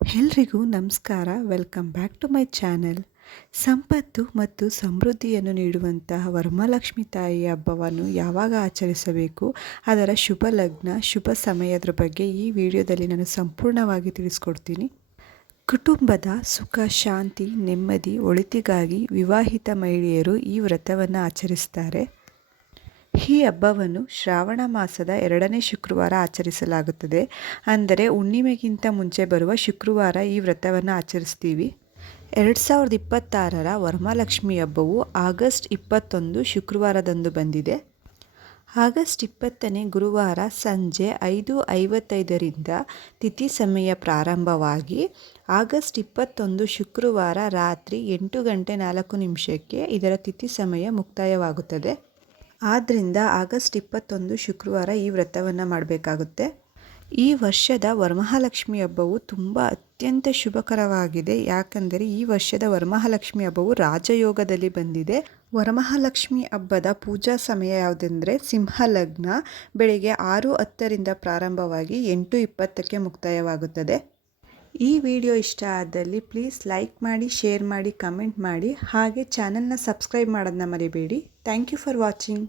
ಎಲ್ರಿಗೂ ನಮಸ್ಕಾರ. Welcome back to my channel. ಸಂಪತ್ತು ಮತ್ತು ಸಮೃದ್ಧಿಯನ್ನು ನೀಡುವಂತಹ ವರಮಹಾಲಕ್ಷ್ಮಿ ತಾಯಿಯ ಹಬ್ಬವನ್ನು ಯಾವಾಗ ಆಚರಿಸಬೇಕು, ಅದರ ಶುಭ ಲಗ್ನ, ಶುಭ ಸಮಯದ ಬಗ್ಗೆ ಈ ವಿಡಿಯೋದಲ್ಲಿ ನಾನು ಸಂಪೂರ್ಣವಾಗಿ ತಿಳಿಸ್ಕೊಡ್ತೀನಿ. ಕುಟುಂಬದ ಸುಖ, ಶಾಂತಿ, ನೆಮ್ಮದಿ, ಒಳಿತಿಗಾಗಿ ವಿವಾಹಿತ ಮಹಿಳೆಯರು ಈ ವ್ರತವನ್ನು ಆಚರಿಸ್ತಾರೆ. ಈ ಹಬ್ಬವನ್ನು ಶ್ರಾವಣ ಮಾಸದ 2ನೇ ಶುಕ್ರವಾರ ಆಚರಿಸಲಾಗುತ್ತದೆ. ಅಂದರೆ ಹುಣ್ಣಿಮೆಗಿಂತ ಮುಂಚೆ ಬರುವ ಶುಕ್ರವಾರ ಈ ವ್ರತವನ್ನು ಆಚರಿಸ್ತೀವಿ. 2026ರ ವರಮಹಾಲಕ್ಷ್ಮಿ ಹಬ್ಬವು ಆಗಸ್ಟ್ 21 ಶುಕ್ರವಾರದಂದು ಬಂದಿದೆ. ಆಗಸ್ಟ್ 20ನೇ ಗುರುವಾರ ಸಂಜೆ 5:55ರಿಂದ ತಿಥಿ ಸಮಯ ಪ್ರಾರಂಭವಾಗಿ ಆಗಸ್ಟ್ 21 ಶುಕ್ರವಾರ ರಾತ್ರಿ 8:04 ಇದರ ತಿಥಿ ಸಮಯ ಮುಕ್ತಾಯವಾಗುತ್ತದೆ. ಆದ್ದರಿಂದ ಆಗಸ್ಟ್ 21 ಶುಕ್ರವಾರ ಈ ವ್ರತವನ್ನು ಮಾಡಬೇಕಾಗುತ್ತೆ. ಈ ವರ್ಷದ ವರಮಹಾಲಕ್ಷ್ಮಿ ಹಬ್ಬವು ತುಂಬ ಅತ್ಯಂತ ಶುಭಕರವಾಗಿದೆ. ಯಾಕಂದರೆ ಈ ವರ್ಷದ ವರಮಹಾಲಕ್ಷ್ಮಿ ಹಬ್ಬವು ರಾಜಯೋಗದಲ್ಲಿ ಬಂದಿದೆ. ವರಮಹಾಲಕ್ಷ್ಮಿ ಹಬ್ಬದ ಪೂಜಾ ಸಮಯ ಯಾವುದೆಂದರೆ ಸಿಂಹ ಲಗ್ನ, ಬೆಳಿಗ್ಗೆ 6:10ರಿಂದ ಪ್ರಾರಂಭವಾಗಿ 8:20ಕ್ಕೆ ಮುಕ್ತಾಯವಾಗುತ್ತದೆ. ಈ ವಿಡಿಯೋ ಇಷ್ಟ ಆದಲ್ಲಿ ಪ್ಲೀಸ್ ಲೈಕ್ ಮಾಡಿ, ಶೇರ್ ಮಾಡಿ, ಕಮೆಂಟ್ ಮಾಡಿ, ಹಾಗೆ ಚಾನಲ್ನ ಸಬ್ಸ್ಕ್ರೈಬ್ ಮಾಡೋದನ್ನ ಮರಿಬೇಡಿ. Thank you for watching.